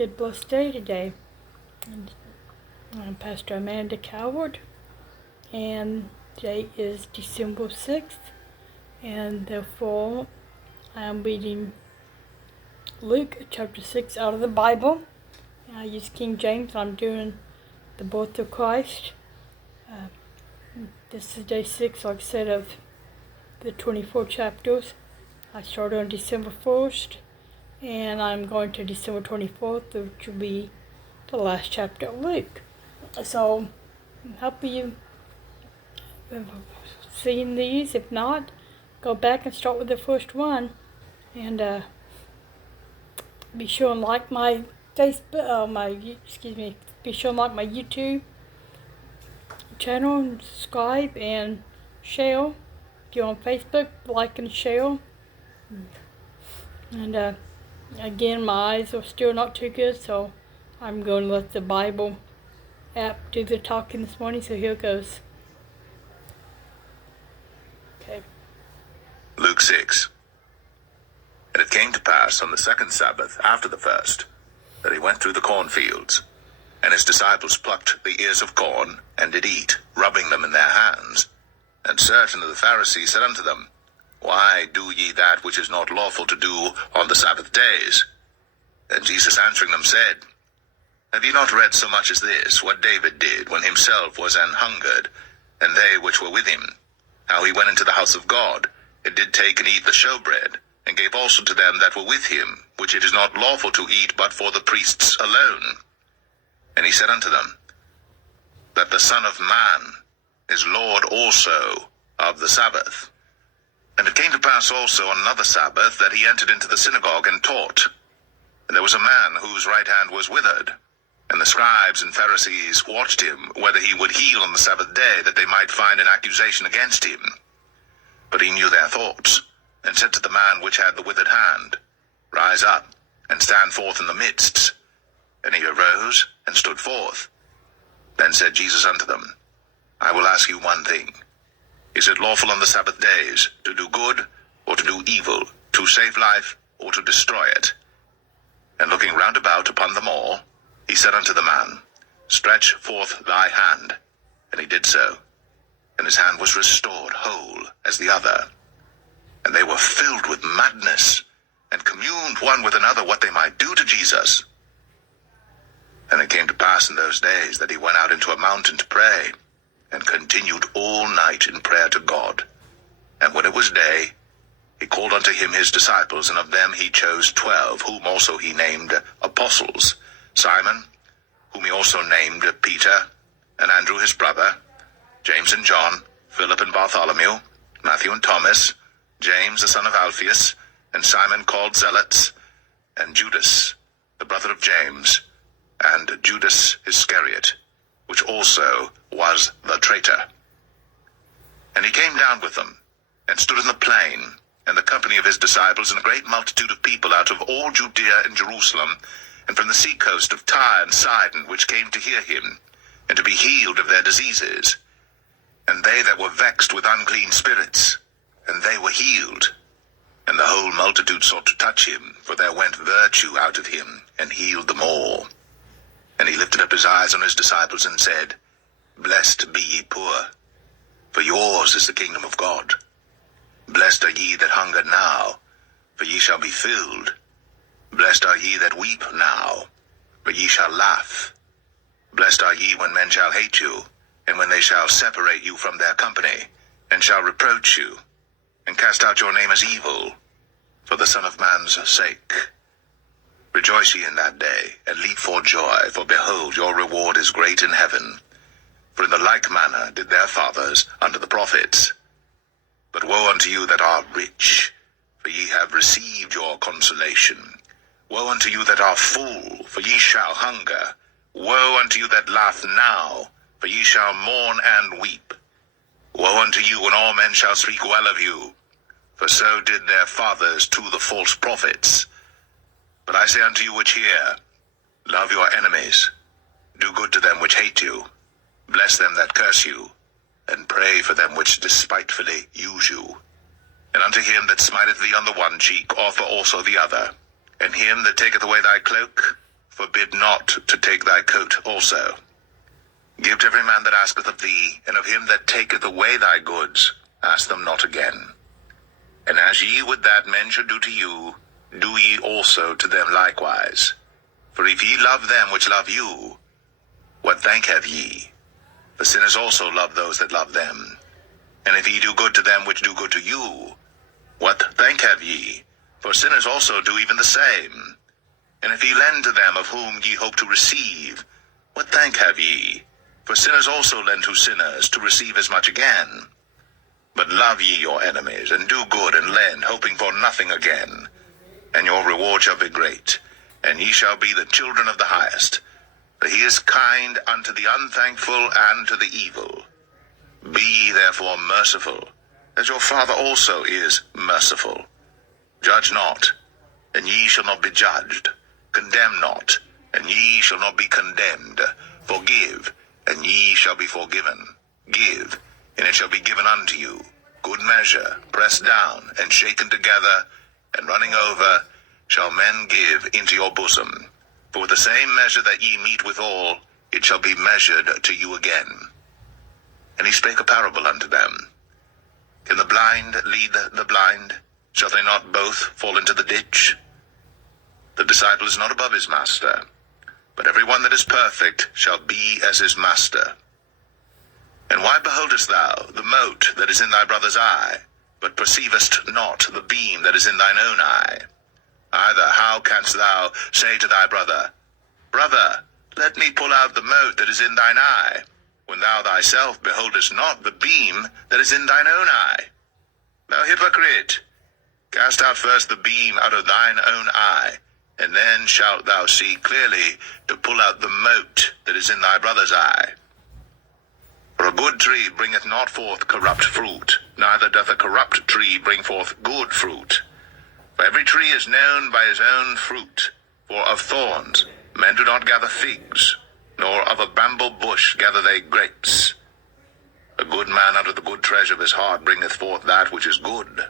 good blessed day today. And I'm Pastor Amanda Coward, and today is December 6th, and therefore I'm reading Luke chapter 6 out of the Bible. I use King James. I'm doing the birth of Christ. This is day 6, like I said, of the 24 chapters. I started on December 1st, and I'm going to December 24th, which will be the last chapter of Luke. So, hope you have seen these. If not, go back and start with the first one. And be sure and like my Facebook, be sure and like my YouTube channel and subscribe and share. If you're on Facebook, like and share. And again, my eyes are still not too good, so I'm going to let the Bible app do the talking this morning, so here it goes. Okay. Luke 6. And it came to pass on the second Sabbath after the first, that he went through the cornfields, and his disciples plucked the ears of corn, and did eat, rubbing them in their hands. And certain of the Pharisees said unto them, Why do ye that which is not lawful to do on the Sabbath days? And Jesus answering them said, Have ye not read so much as this, what David did, when himself was an hungered, and they which were with him, how he went into the house of God, and did take and eat the showbread, and gave also to them that were with him, which it is not lawful to eat but for the priests alone? And he said unto them, That the Son of Man is Lord also of the Sabbath. And it came to pass also on another Sabbath, that he entered into the synagogue and taught. And there was a man whose right hand was withered. And the scribes and Pharisees watched him, whether he would heal on the Sabbath day, that they might find an accusation against him. But he knew their thoughts, and said to the man which had the withered hand, Rise up, and stand forth in the midst. And he arose, and stood forth. Then said Jesus unto them, I will ask you one thing. Is it lawful on the Sabbath days to do good, or to do evil, to save life, or to destroy it? And looking round about upon them all, he said unto the man, Stretch forth thy hand. And he did so. And his hand was restored whole as the other. And they were filled with madness, and communed one with another what they might do to Jesus. And it came to pass in those days that he went out into a mountain to pray, and continued all night in prayer to God. And when it was day, he called unto him his disciples, and of them he chose 12, whom also he named apostles, Simon, whom he also named Peter, and Andrew his brother, James and John, Philip and Bartholomew, Matthew and Thomas, James the son of Alphaeus, and Simon called Zealots, and Judas, the brother of James, and Judas Iscariot, which also was the traitor. And he came down with them, and stood in the plain, and the company of his disciples, and a great multitude of people out of all Judea and Jerusalem, and from the sea coast of Tyre and Sidon, which came to hear him, and to be healed of their diseases. And they that were vexed with unclean spirits, and they were healed. And the whole multitude sought to touch him, for there went virtue out of him, and healed them all. And he lifted up his eyes on his disciples, and said, Blessed be ye poor, for yours is the kingdom of God. Blessed are ye that hunger now, for ye shall be filled. Blessed are ye that weep now, for ye shall laugh. Blessed are ye when men shall hate you, and when they shall separate you from their company, and shall reproach you, and cast out your name as evil, for the Son of Man's sake. Rejoice ye in that day, and leap for joy, for behold, your reward is great in heaven. For in the like manner did their fathers unto the prophets. But woe unto you that are rich, for ye have received your consolation. Woe unto you that are full, for ye shall hunger. Woe unto you that laugh now, for ye shall mourn and weep. Woe unto you when all men shall speak well of you, for so did their fathers to the false prophets. But I say unto you which hear, love your enemies, do good to them which hate you, bless them that curse you, and pray for them which despitefully use you. And unto him that smiteth thee on the one cheek offer also the other, and him that taketh away thy cloak forbid not to take thy coat also. Give to every man that asketh of thee, and of him that taketh away thy goods, ask them not again. And as ye would that men should do to you, do ye also to them likewise. For if ye love them which love you, what thank have ye? For sinners also love those that love them. And if ye do good to them which do good to you, what thank have ye? For sinners also do even the same. And if ye lend to them of whom ye hope to receive, what thank have ye? For sinners also lend to sinners to receive as much again. But love ye your enemies, and do good, and lend, hoping for nothing again. And your reward shall be great, and ye shall be the children of the highest. For he is kind unto the unthankful and to the evil. Be ye therefore merciful, as your Father also is merciful. Judge not, and ye shall not be judged. Condemn not, and ye shall not be condemned. Forgive, and ye shall be forgiven. Give, and it shall be given unto you. Good measure, pressed down, and shaken together, and running over, shall men give into your bosom. For with the same measure that ye meet withal, it shall be measured to you again. And he spake a parable unto them. Can the blind lead the blind? Shall they not both fall into the ditch? The disciple is not above his master, but every one that is perfect shall be as his master. And why beholdest thou the mote that is in thy brother's eye, but perceivest not the beam that is in thine own eye? Either how canst thou say to thy brother, Brother, let me pull out the mote that is in thine eye, when thou thyself beholdest not the beam that is in thine own eye? Thou hypocrite, cast out first the beam out of thine own eye, and then shalt thou see clearly to pull out the mote that is in thy brother's eye. For a good tree bringeth not forth corrupt fruit, neither doth a corrupt tree bring forth good fruit. For every tree is known by his own fruit. For of thorns men do not gather figs, nor of a bramble bush gather they grapes. A good man out of the good treasure of his heart bringeth forth that which is good,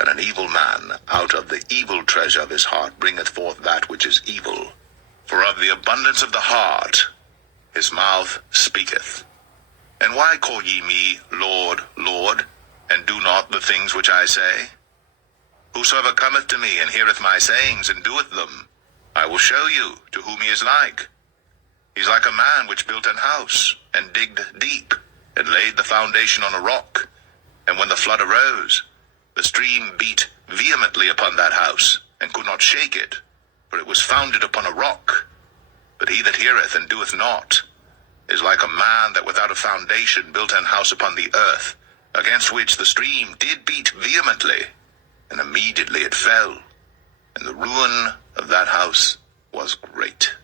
and an evil man out of the evil treasure of his heart bringeth forth that which is evil. For of the abundance of the heart his mouth speaketh. And why call ye me Lord, Lord, and do not the things which I say? Whosoever cometh to me and heareth my sayings and doeth them, I will show you to whom he is like. He is like a man which built an house, and digged deep, and laid the foundation on a rock. And when the flood arose, the stream beat vehemently upon that house, and could not shake it, for it was founded upon a rock. But he that heareth and doeth not is like a man that without a foundation built an house upon the earth, against which the stream did beat vehemently, and immediately it fell, and the ruin of that house was great.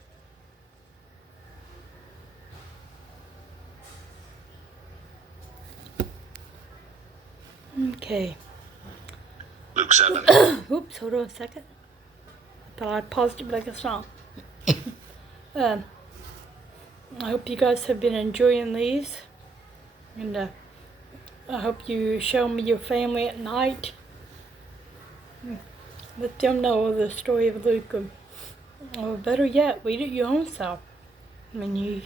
Okay. Luke 7. Oops, hold on a second. I thought I paused it, but I guess not. I hope you guys have been enjoying these. And I hope you show me your family at night. Let them know the story of Luke. Or better yet, read it your own self. I mean, you,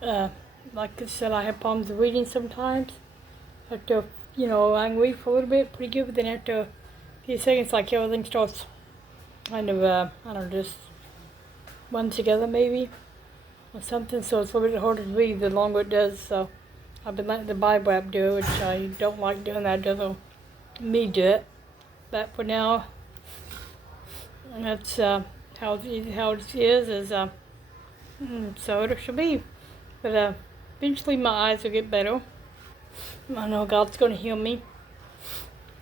like I said, I have problems reading sometimes. After, I can read for a little bit pretty good, but then after a few seconds, like everything starts kind of, just run together maybe, or something, so it's a little bit harder to read the longer it does, so I've been letting the Bible app do it, which I don't like doing that, doesn't me do it, but for now, that's how it is, so it should be, but eventually my eyes will get better. I know God's going to heal me.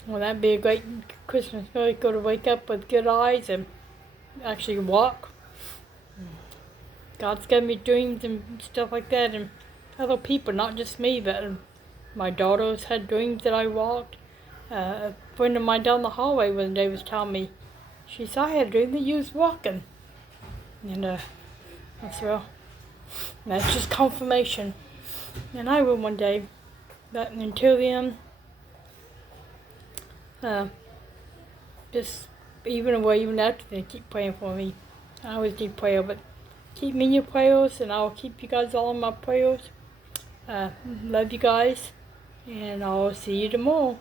Well, that'd be a great Christmas miracle to wake up with good eyes and actually walk. God's given me dreams and stuff like that, and other people, not just me, but my daughters had dreams that I walked. A friend of mine down the hallway one day was telling me, she said, I had a dream that you was walking. And I said, well, that's just confirmation. And I will one day. But until then, just even after they keep praying for me. I always need prayer, but keep me in your prayers, and I'll keep you guys all in my prayers. Love you guys, and I'll see you tomorrow.